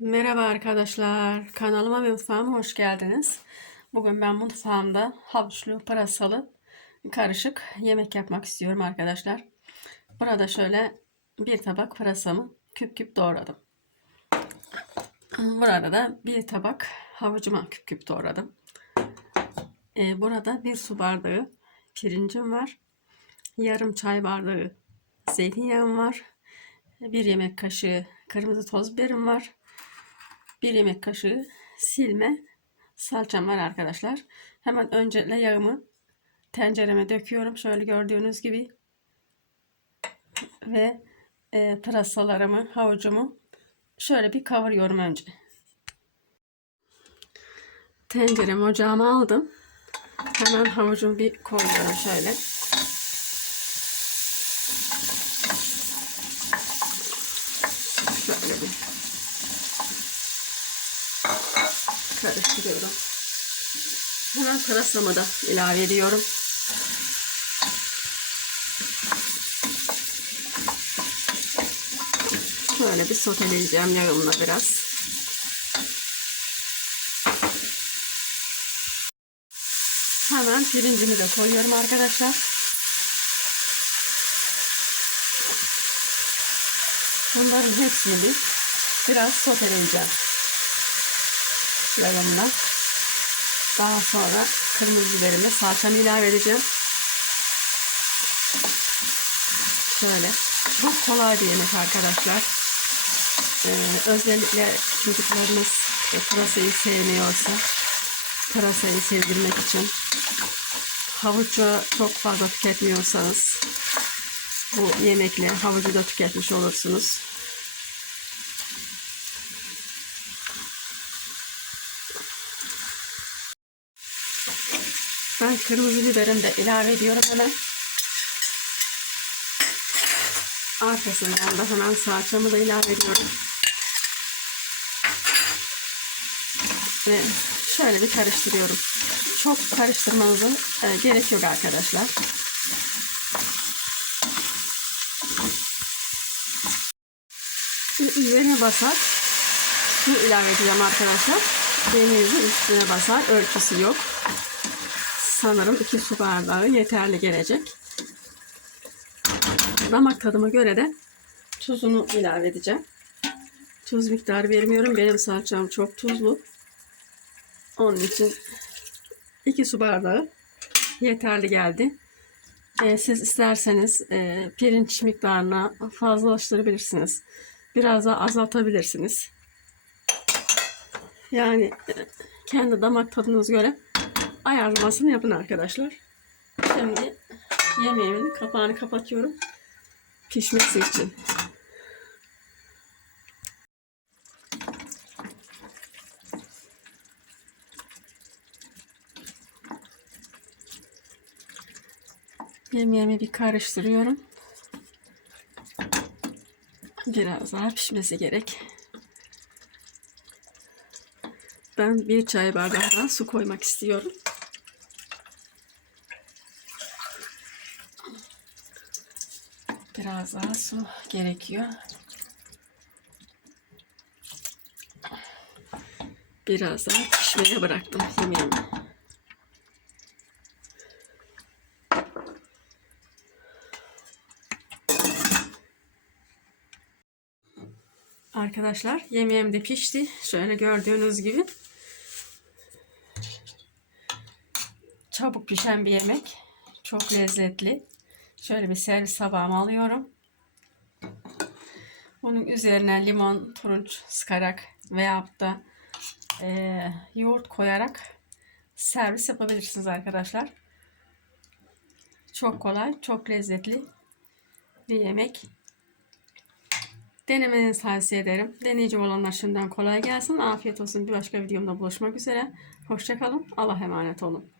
Merhaba arkadaşlar. Kanalıma ve mutfağıma hoş geldiniz. Bugün ben mutfağımda havuçlu, pırasalı, karışık yemek yapmak istiyorum arkadaşlar. Burada şöyle bir tabak pırasamı küp küp doğradım. Burada da bir tabak havucuma küp küp doğradım. Ee, burada bir su bardağı pirincim var. Yarım çay bardağı zeytinyağım var. Bir yemek kaşığı kırmızı toz biberim var. Bir yemek kaşığı silme salçam var arkadaşlar. Hemen öncelikle yağımı tencereme döküyorum. Şöyle gördüğünüz gibi. Ve e, pırasalarımı, havucumu şöyle bir kavuruyorum önce. Tenceremi ocağıma aldım. Hemen havucumu bir koyuyorum şöyle. Şöyle bir karıştırıyorum. Hemen pırasamı da ilave ediyorum. Şöyle bir soteleyeceğim yağımla biraz. Hemen pirincimi de koyuyorum arkadaşlar. Bunların hepsini bir biraz soteleyeceğim yağımla. Daha sonra kırmızı biberimle salçamı ilave edeceğim. Şöyle. Çok kolay bir yemek arkadaşlar. Ee, özellikle çocuklarınız e, pırasayı sevmiyorsa pırasayı sevdirmek için havucu çok fazla tüketmiyorsanız bu yemekle havucu da tüketmiş olursunuz. Ben kırmızı biberim de ilave ediyorum hemen. Arkasından da hemen salçamı da ilave ediyorum. Ve şöyle bir karıştırıyorum. Çok karıştırmanıza e, gerek yok arkadaşlar. Üzerine basar su ilave edeceğim arkadaşlar. Denizin üstüne basar. Ölçüsü yok. Sanırım 2 su bardağı yeterli gelecek. Damak tadıma göre de tuzunu ilave edeceğim. Tuz miktarı vermiyorum. Benim salçam çok tuzlu. Onun için 2 su bardağı yeterli geldi. Ee, siz isterseniz e, pirinç miktarına fazlalaştırabilirsiniz. Biraz daha azaltabilirsiniz. Yani e, kendi damak tadınız göre ayarlamasını yapın arkadaşlar. Şimdi yemeğimin kapağını kapatıyorum. Pişmesi için. Yemeğimi bir karıştırıyorum. Biraz daha pişmesi gerek. Ben bir çay bardağı su koymak istiyorum. Biraz daha su gerekiyor. Biraz daha pişmeye bıraktım yemeğimi. Arkadaşlar yemeğim de pişti. Şöyle gördüğünüz gibi. Çabuk pişen bir yemek. Çok lezzetli. Şöyle bir servis tabağıma alıyorum. Bunun üzerine limon, turunç sıkarak veya da e, yoğurt koyarak servis yapabilirsiniz arkadaşlar. Çok kolay, çok lezzetli bir yemek. Denemenizi tavsiye ederim. Deneyici olanlar şimdiden kolay gelsin. Afiyet olsun. Bir başka videomda buluşmak üzere. Hoşçakalın. Allah emanet olun.